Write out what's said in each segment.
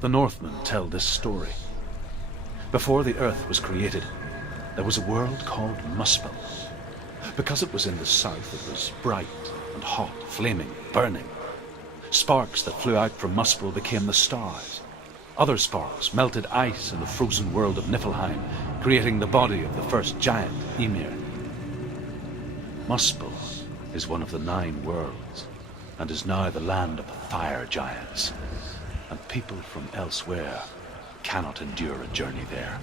The Northmen tell this story. Before the earth was created, there was a world called Muspel. Because it was in the south, it was bright and hot, flaming, burning. Sparks that flew out from Muspel became the stars. Other sparks melted ice in the frozen world of Niflheim, creating the body of the first giant, Ymir. Muspel is one of the 9 worlds, and is now the land of the fire giants, and people from elsewhere cannot endure a journey there.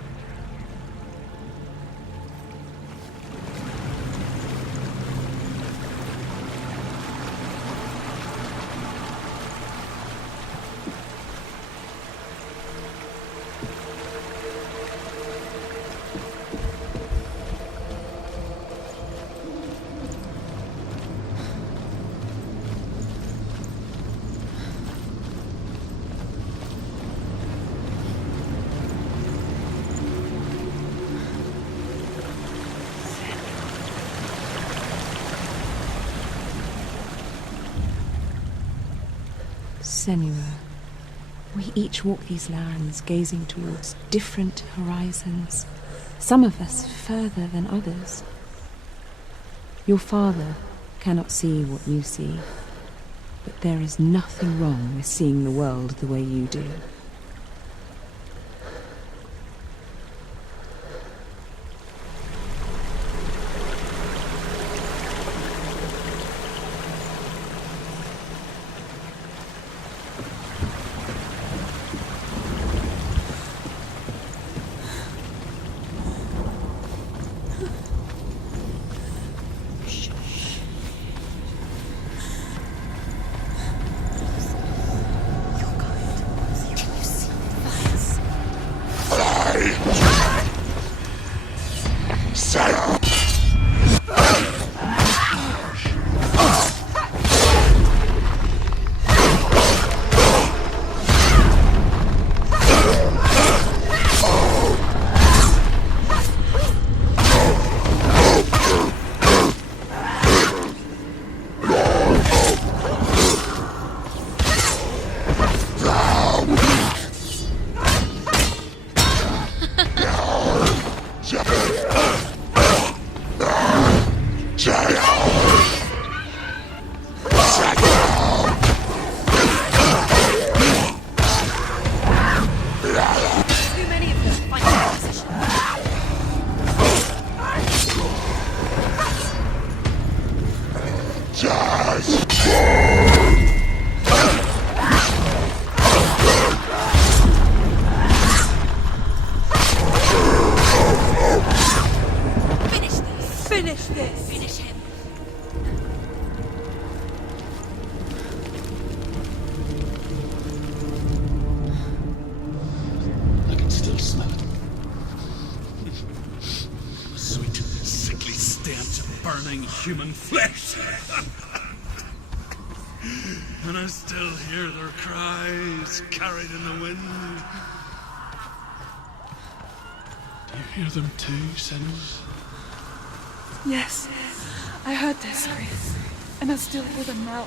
Senua, we each walk these lands gazing towards different horizons, some of us further than others. Your father cannot see what you see, but there is nothing wrong with seeing the world the way you do. Human flesh. And I still hear their cries carried in the wind. Do you hear them too, Senua? Yes, I heard their screams, and I still hear them now.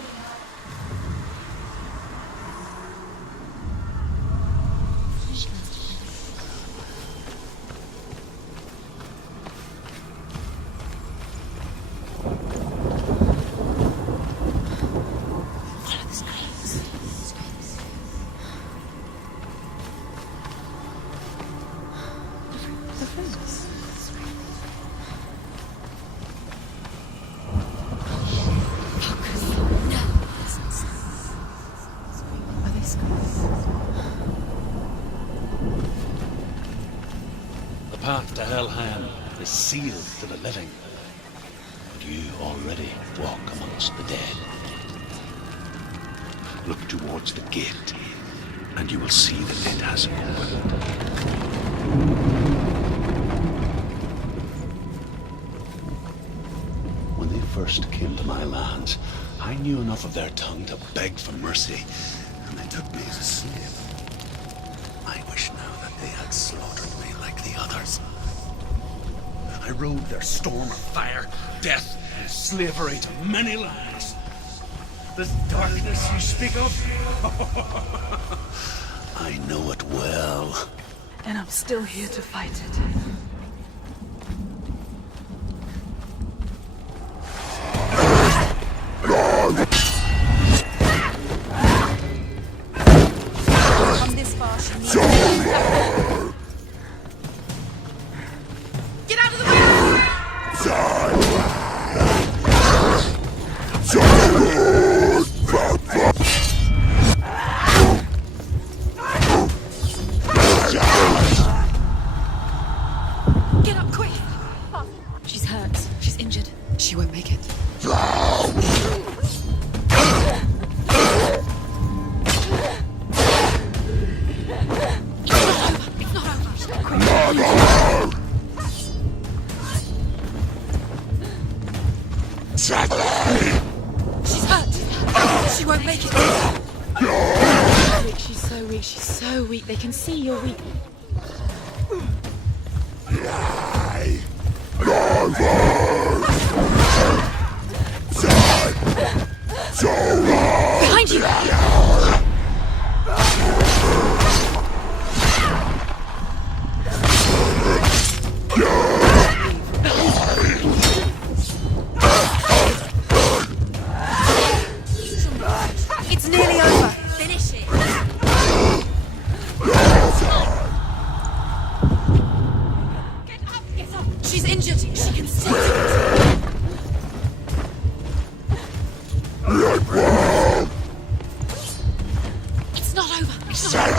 The path to Helheim is sealed to the living, but you already walk amongst the dead. Look towards the gate, and you will see that it has opened. When they first came to my lands, I knew enough of their tongue to beg for mercy, and they took me as a slave. I wish now that they had slaughtered me like the others. I rode their storm of fire, death, and slavery to many lands. This darkness you speak of, I know it well. And I'm still here to fight it. Come this far, she needs to get out of the way! Get up quick! She's hurt. She's injured. She won't make it. It's not over. Quick. She's hurt. She won't make it. She's so weak. She's so weak. They can see you're weak. Behind you! It's nearly over. Finish it. Get up, get up. She's injured. She can still take it. It's not over. It's not over.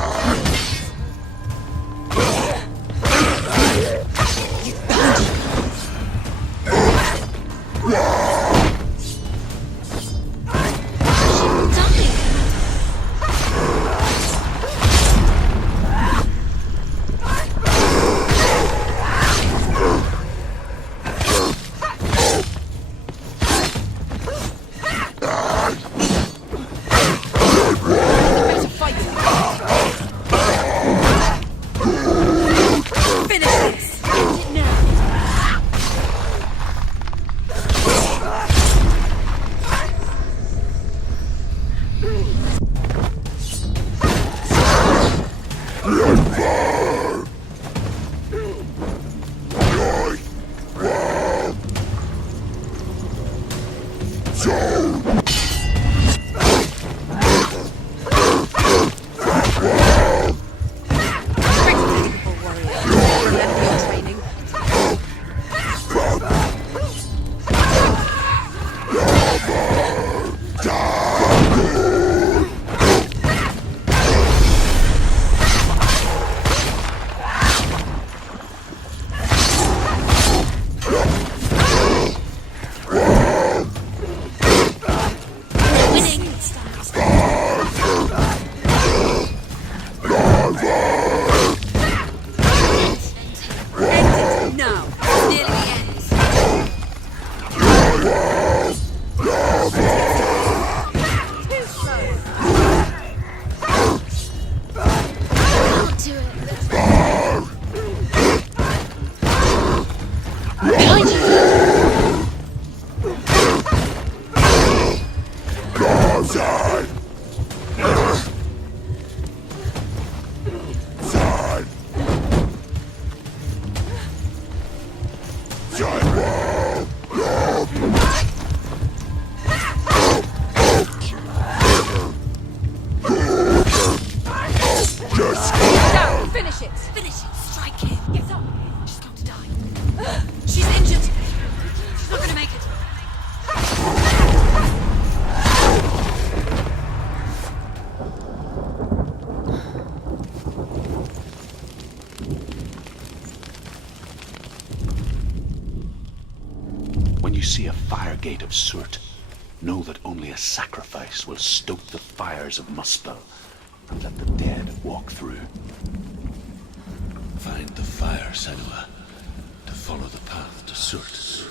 Gate of Surt, know that only a sacrifice will stoke the fires of Muspel and let the dead walk through. Find the fire, Senua, to follow the path to Surt.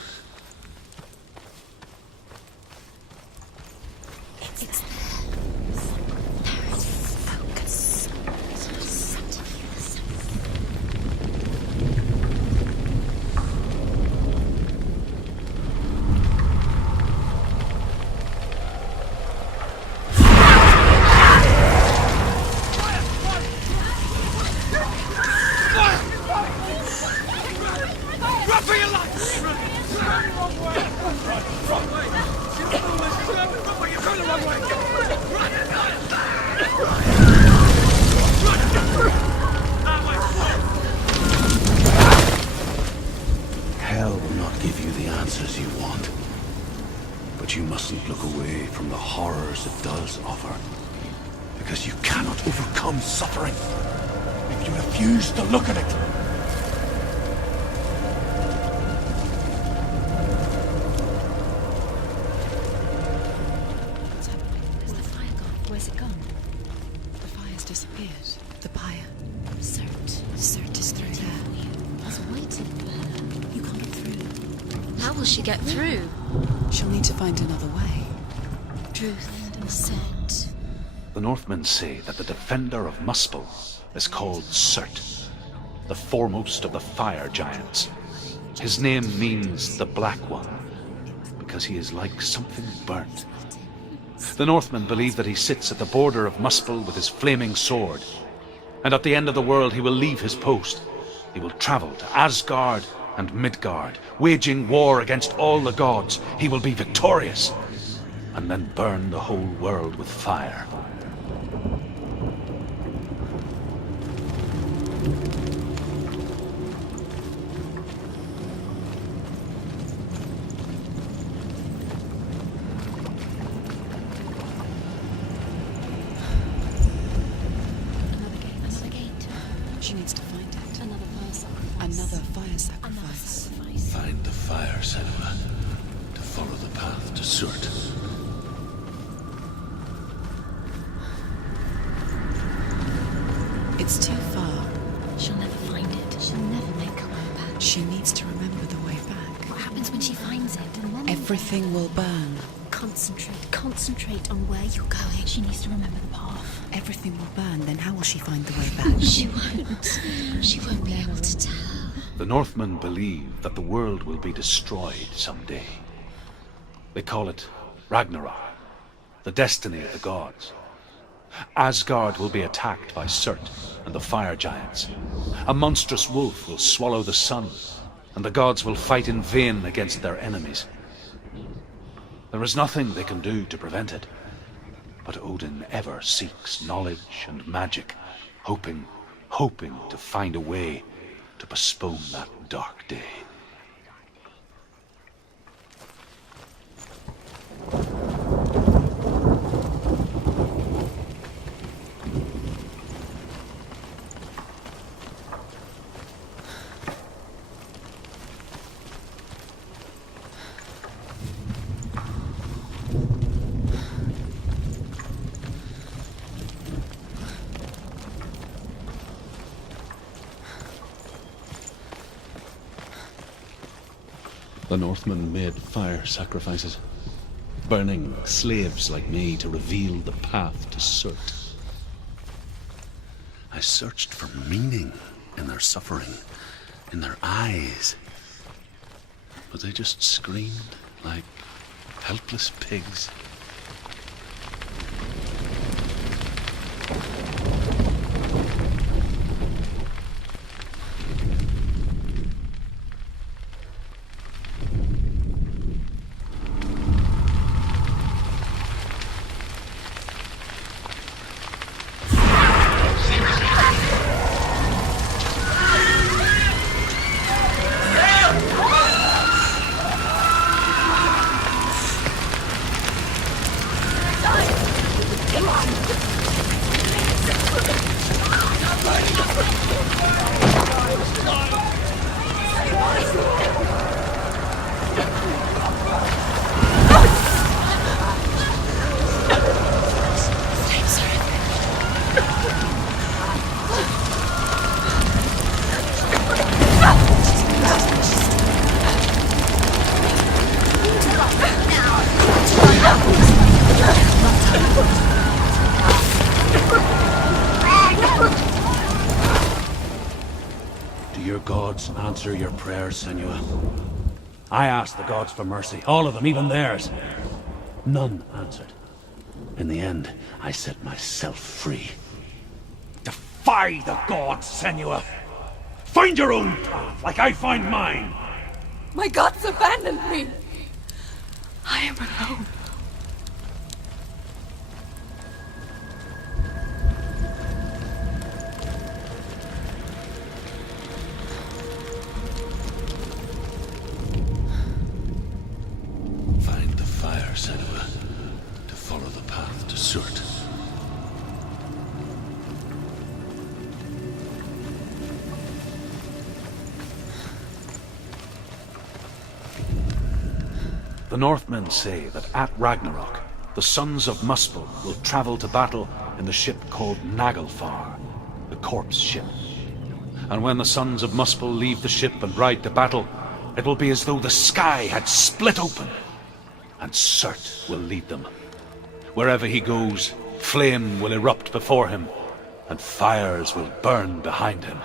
Because you cannot overcome suffering if you refuse to look at it. What's happening? Where's the fire gone? Where's it gone? The fire's disappeared. The pyre. Cert is through there. I was waiting for her. You can't get through. How will she get through? She'll need to find another way. Truth and Cert. The Northmen say that the defender of Muspel is called Cert, the foremost of the fire giants. His name means the Black One, because he is like something burnt. The Northmen believe that he sits at the border of Muspel with his flaming sword, and at the end of the world he will leave his post. He will travel to Asgard and Midgard, waging war against all the gods. He will be victorious, and then burn the whole world with fire. Another gate. She needs to find it. Another fire sacrifice. Another fire Another sacrifice. sacrifice. Find the fire, Senua, to follow the path to Surt. It's too far. She'll never find it. She'll never make her way back. She needs to remember the way back. What happens when she finds it? Remember. Everything will burn. Concentrate on where you're going. She needs to remember the path. Everything will burn, then how will she find the way back? She won't. She won't be able to tell. The Northmen believe that the world will be destroyed someday. They call it Ragnarok, the destiny of the gods. Asgard will be attacked by Surt and the fire giants. A monstrous wolf will swallow the sun, and the gods will fight in vain against their enemies. There is nothing they can do to prevent it, but Odin ever seeks knowledge and magic, hoping to find a way to postpone that dark day. The Northmen made fire sacrifices, burning slaves like me to reveal the path to Surt. I searched for meaning in their suffering, in their eyes, but they just screamed like helpless pigs. Do your gods answer your prayers, Senua? I asked the gods for mercy, all of them, even theirs. None answered. In the end, I set myself free. Defy the gods, Senua! Find your own path, like I find mine! My gods abandoned me. I am alone. Find the fire, Senua, to follow the path to Surt. The Northmen say that at Ragnarok, the sons of Muspel will travel to battle in the ship called Naglfar, the corpse ship. And when the sons of Muspel leave the ship and ride to battle, it will be as though the sky had split open, and Surt will lead them. Wherever he goes, flame will erupt before him, and fires will burn behind him.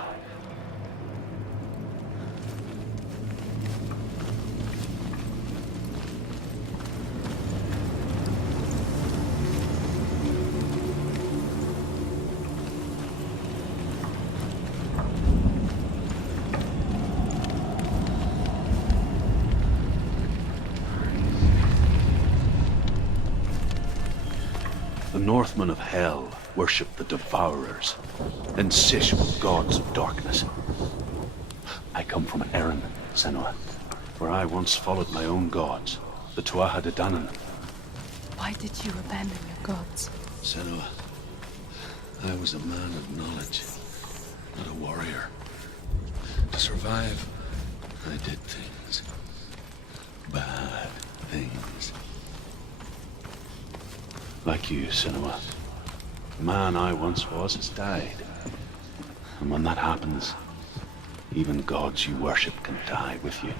The Northmen of Hell worship the Devourers, insatiable gods of darkness. I come from Erin, Senua, where I once followed my own gods, the Tuatha De Danann. Why did you abandon your gods? Senua, I was a man of knowledge, not a warrior. To survive, I did things. Bad things. Like you, Senua. The man I once was has died. And when that happens, even gods you worship can die with you.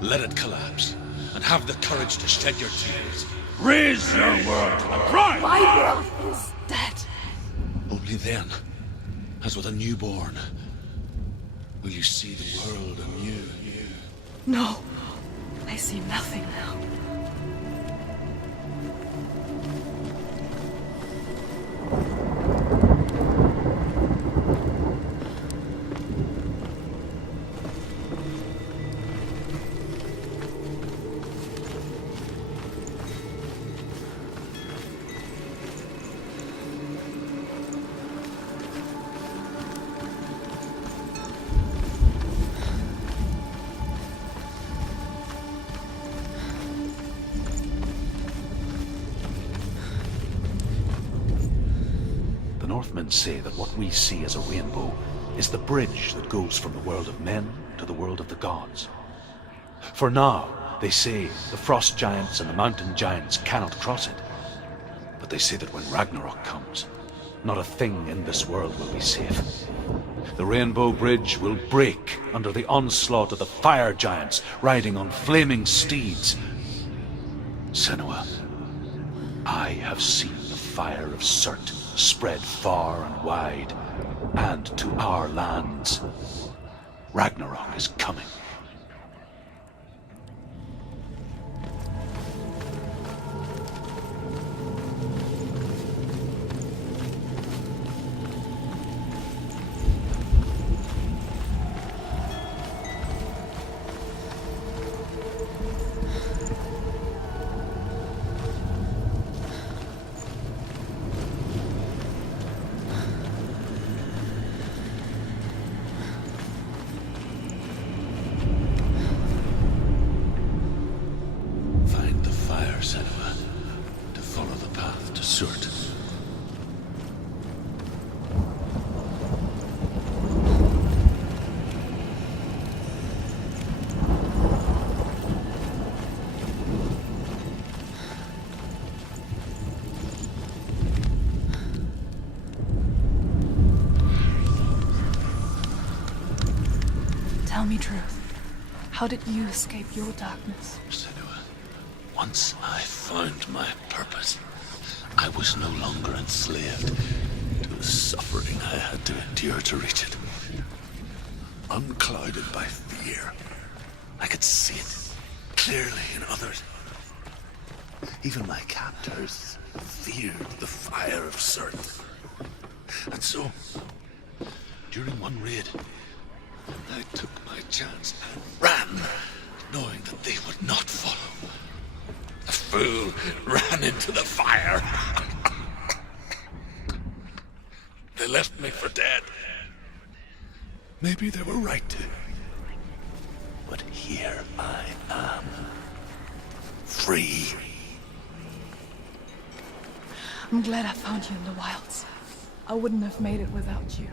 Let it collapse, and have the courage to shed your tears. Raise your world to the pride! My world is dead. Only then, as with a newborn, will you see the world anew. No. I see nothing now. The Northmen say that what we see as a rainbow is the bridge that goes from the world of men to the world of the gods. For now, they say, the frost giants and the mountain giants cannot cross it. But they say that when Ragnarok comes, not a thing in this world will be safe. The Rainbow Bridge will break under the onslaught of the fire giants riding on flaming steeds. Senua, I have seen the fire of Surt spread far and wide, and to our lands. Ragnarok is coming. Find the fire, Senua, to follow the path to Surt. Tell me truth. How did you escape your darkness? Senua, once I found my purpose, I was no longer enslaved to the suffering I had to endure to reach it. Unclouded by fear, I could see it clearly in others. Even my captors feared the fire of Surt. And so, during one raid, I took my chance and ran, knowing that they would not follow. The fool ran into the fire. They left me for dead. Maybe they were right to. But here I am. Free. I'm glad I found you in the wilds. I wouldn't have made it without you.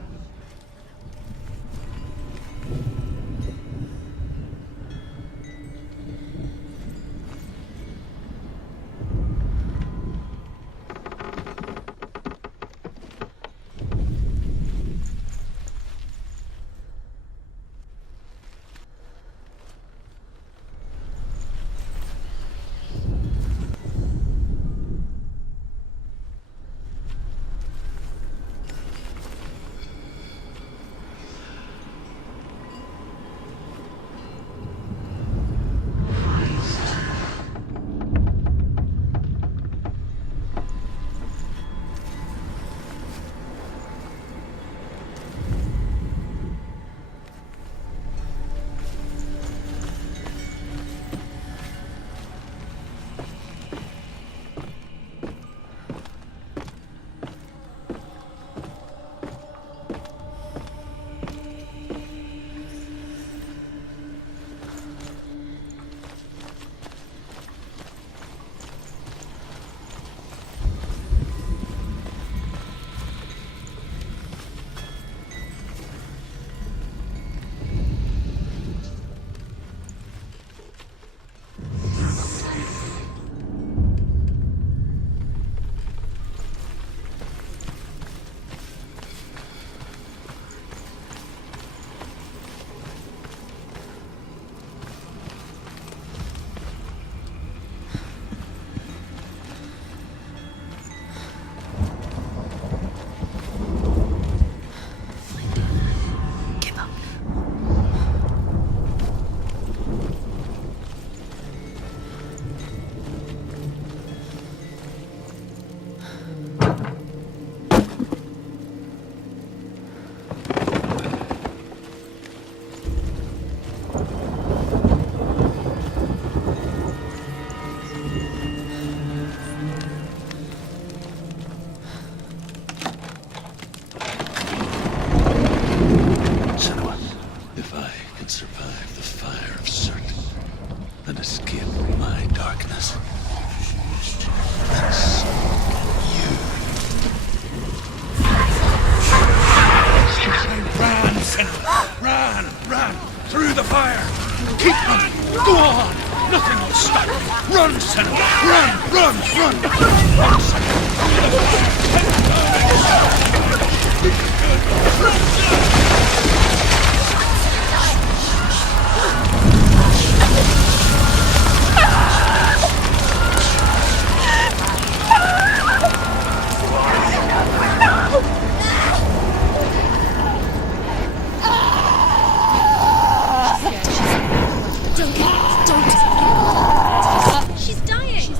She's dying.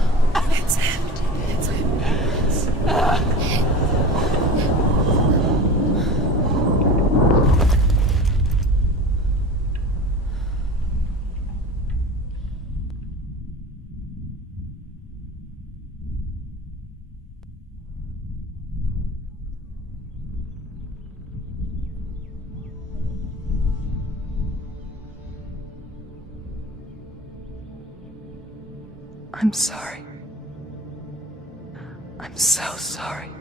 It's him. It's him. I'm sorry. I'm so sorry.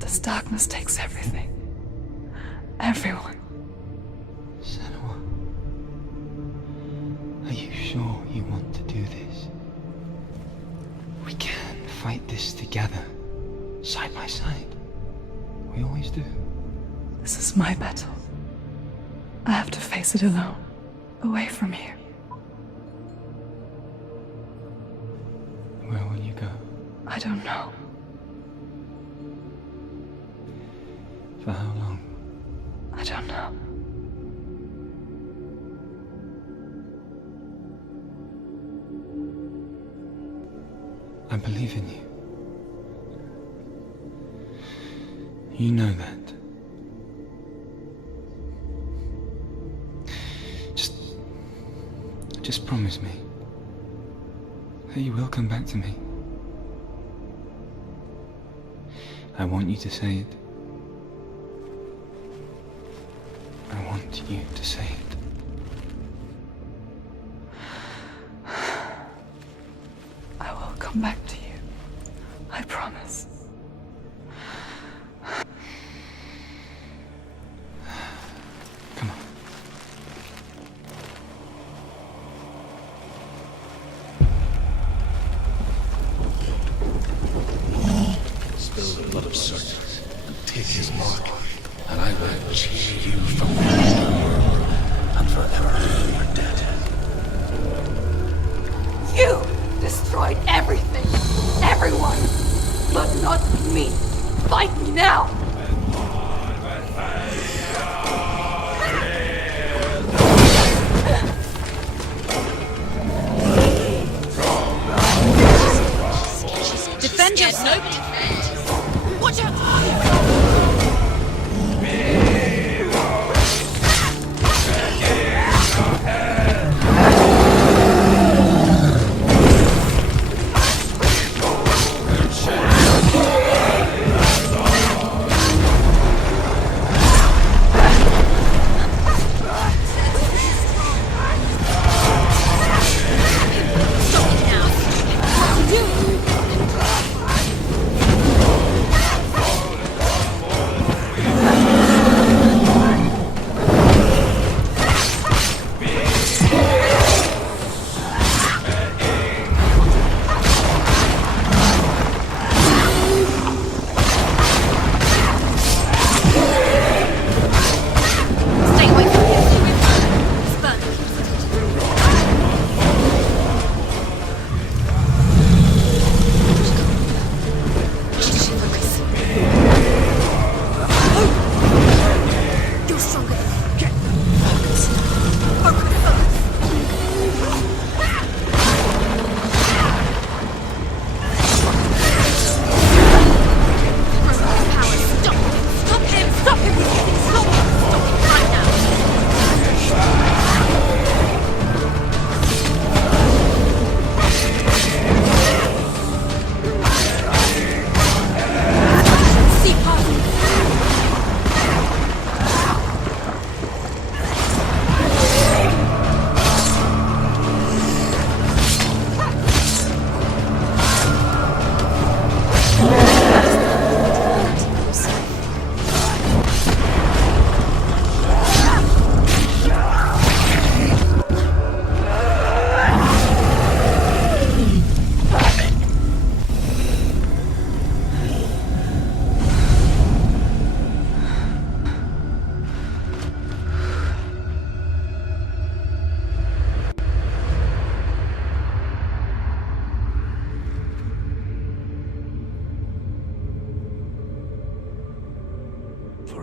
This darkness takes everything. Everyone. Senua, are you sure you want to do this? We can fight this together, side by side. We always do. This is my battle. I have to face it alone, away from here. Where will you go? I don't know. For how long? I don't know. I believe in you. You know that. Just promise me that you will come back to me. I want you to say it. I want you to say it. I will come back to you. I promise. Come on. Spill the blood of Surt and take his mark, and I will cheer you from the world and forever you're dead. You destroyed everything, everyone, but not me. Fight me now. Defend yourself! Watch out!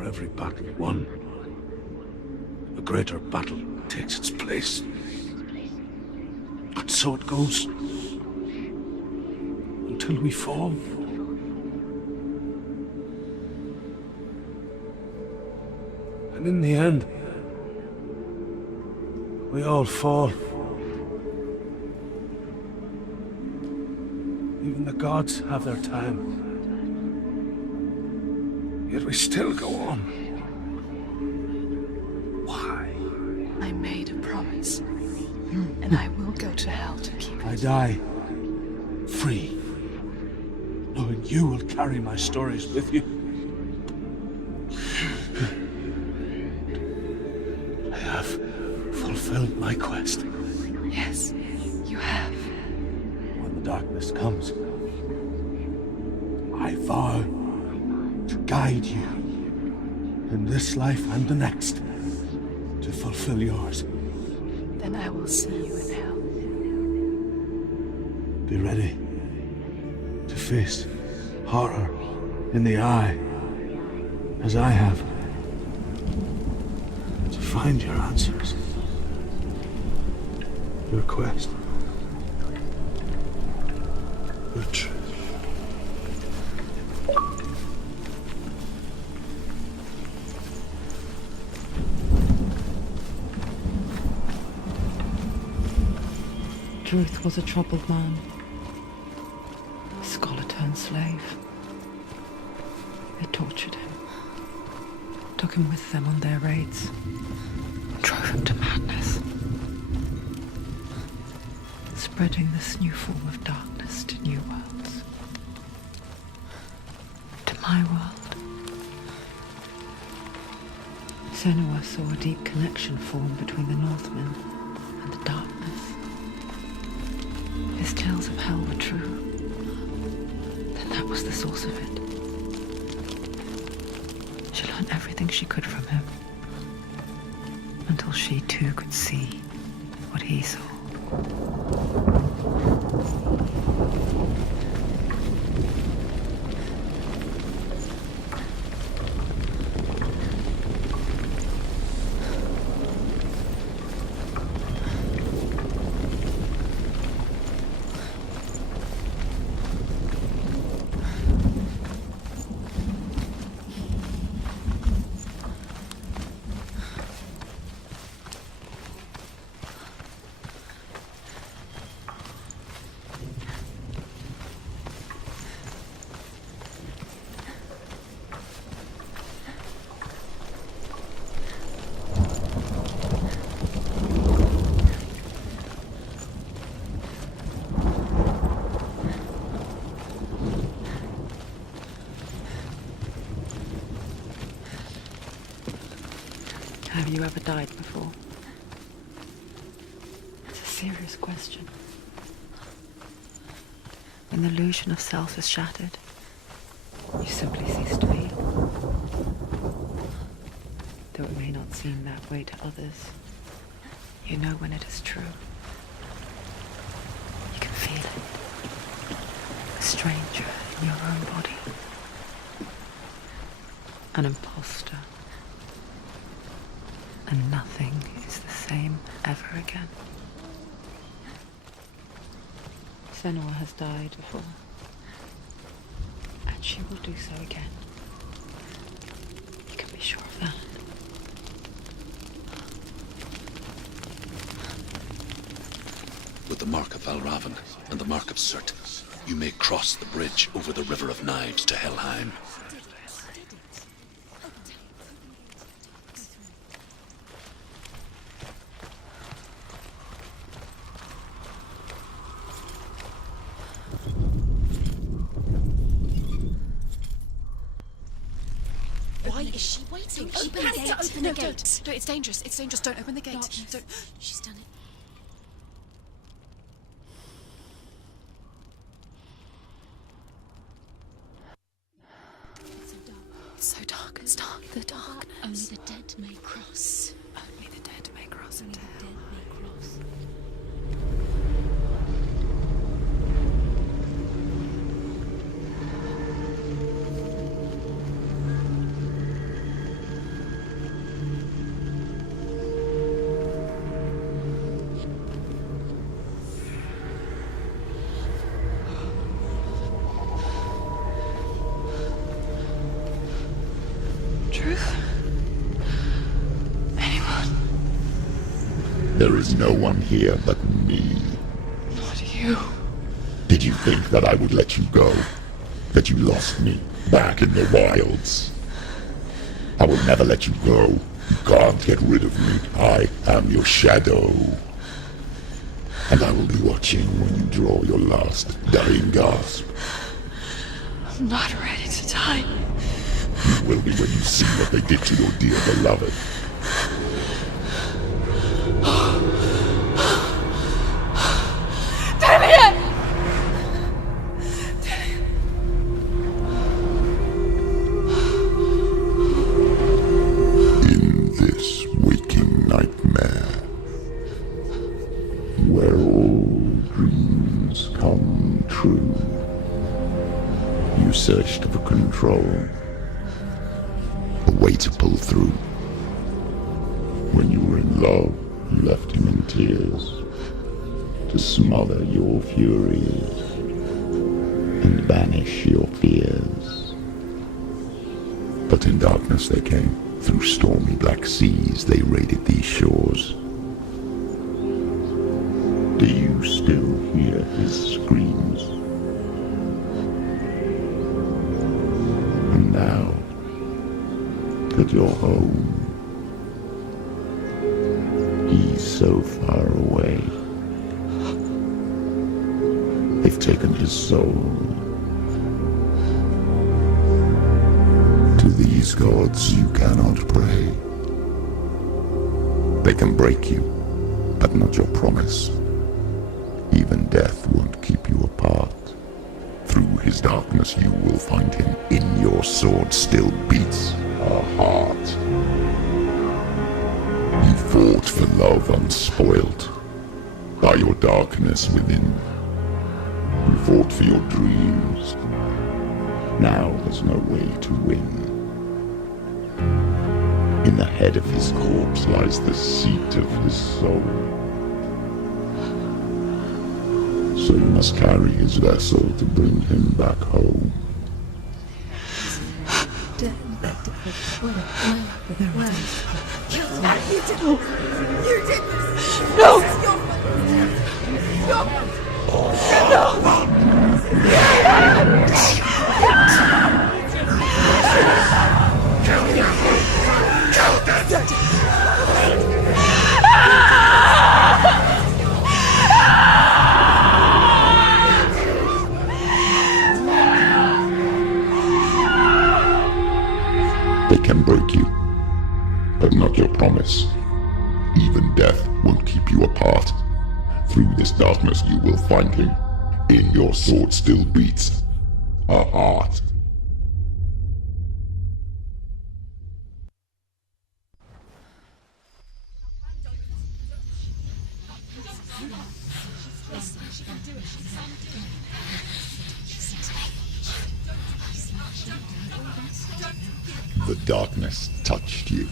For every battle won, a greater battle takes its place. And so it goes. Until we fall. And in the end, we all fall. Even the gods have their time. Yet we still go on. Why? I made a promise. And I will go to hell to keep it. I die free, knowing you will carry my stories with you. I have fulfilled my quest. Yes, you have. When the darkness comes, I vow to guide you in this life and the next to fulfill yours. Then I will see you in hell. Be ready to face horror in the eye, as I have, to find your answers, your quest, your truth. Druth was a troubled man, a scholar turned slave. They tortured him, took him with them on their raids, drove him to madness, spreading this new form of darkness to new worlds. To my world. Senua saw a deep connection form between the Northmen and the darkness. His tales of hell were true. Then that was the source of it. She learned everything she could from him, until she too could see what he saw. Have you ever died before? It's a serious question. When the illusion of self is shattered, you simply cease to feel. Though it may not seem that way to others, you know when it is true. You can feel it. A stranger in your own body. An imposter. And nothing is the same ever again. Senua has died before, and she will do so again. You can be sure of that. With the mark of Valravan and the mark of Surt, you may cross the bridge over the River of Knives to Helheim. Why is she waiting? Open the gate. Open the gate. No, it's dangerous. It's dangerous. Don't open the gate. Don't. She's done it. It's so dark. It's dark. The darkness. Only the dead may cross. Only the dead may cross Only into the hell. dead may cross. There is no one here but me. Not you. Did you think that I would let you go? That you lost me back in the wilds? I will never let you go. You can't get rid of me. I am your shadow. And I will be watching when you draw your last dying gasp. I'm not ready to die. You will be when you see what they did to your dear beloved. Damien! In this waking nightmare, where all dreams come true, you searched for control, a way to pull through. When you were in love, you left him in tears, to smother your furies and banish your fears. But in darkness they came, through stormy black seas they raided these shores. Do you still hear his screams? And now that you're home, he's so far away. They've taken his soul. To these gods you cannot pray. They can break you, but not your promise. Even death won't keep you apart. Through his darkness you will find him. In your sword still beats a heart. You fought for love unspoilt by your darkness within. You fought for your dreams. Now there's no way to win. In the head of his corpse lies the seat of his soul. So you must carry his vessel to bring him back home. They can break you, but not your promise. Even death won't keep you apart. Through this darkness you will find him. In your sword still beats a heart. The darkness touched you.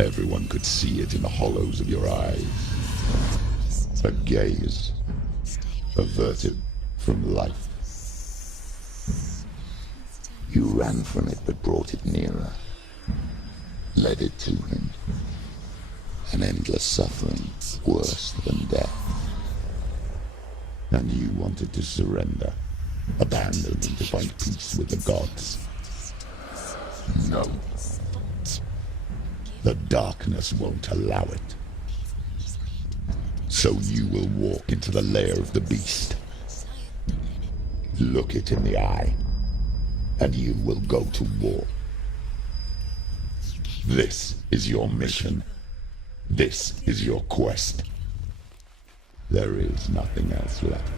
Everyone could see it in the hollows of your eyes. A gaze averted from life. You ran from it but brought it nearer. Led it to him. An endless suffering worse than death. And you wanted to surrender. Abandon and to find peace with the gods. No. The darkness won't allow it. So you will walk into the lair of the beast. Look it in the eye, and you will go to war. This is your mission. This is your quest. There is nothing else left.